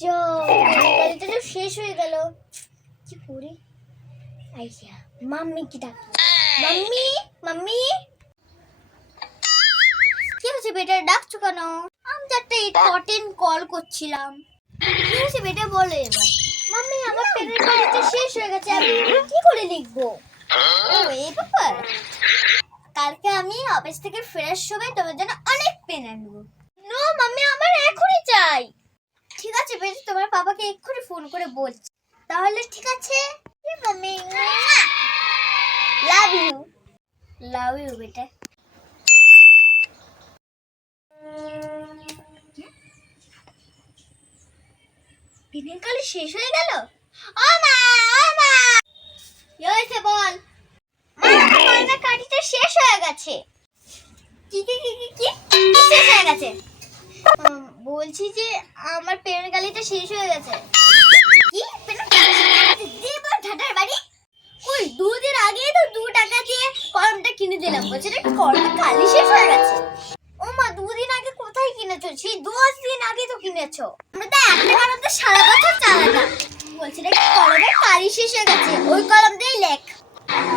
তো শেষ হয়ে গেল। কি করি? মাম্মি কি ডাকি। Mummy mummy. কি হয়েছে বেটা ডাকছো কেন? আমি তো একটা ইম্পর্টেন্ট কল করছিলাম। কি হয়েছে বেটা বলো এবার। মাম্মি আমার পেনের কলেজটা শেষ হয়ে গেছে আমি কি করে লিখব? ও এই ব্যাপার। কালকে আমি অফিস থেকে ফেরার সময় তোমার জন্য অনেক পেন আনব। নো মাম্মি আমার চাই ঠিক তোমার বাবাকে এক্ষুনি ফোন করে বলছি। তাহলে ঠিক আছে? Mummy love you love you বেটা। দিনের কালে শেষ হয়ে গেল? ও মা মা। হয়েছে বল? মা কাঠিটা শেষ হয়ে গেছে। কি কি কি কি কি? শেষ হয়ে গেছে। বলছি যে আমার পেনের গালিটা শেষ হয়ে গেছে। কি? পেনের ঠাটার বাড়ি? ওই দুদিন আগে তো দু টাকা দিয়ে কলমটা কিনে দিলাম। বলছে নাকি কলমটা কালি শেষ হয়ে গেছে। ও মা, দুদিন আগে কোথায় কিনেছো? সেই দশ দিন আগে তো কিনেছো। আমরা তো একটা কলম তো সারা বছর চালাতাম। বলছে নাকি কলমের কালি শেষ হয়ে গেছে। ওই কলম দিয়ে লেখ।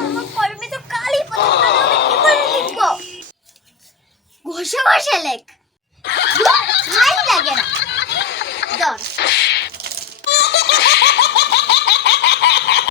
আমার কলমে তো কালি আমি কি করে লিখব? ঘষে ঘষে লেখ।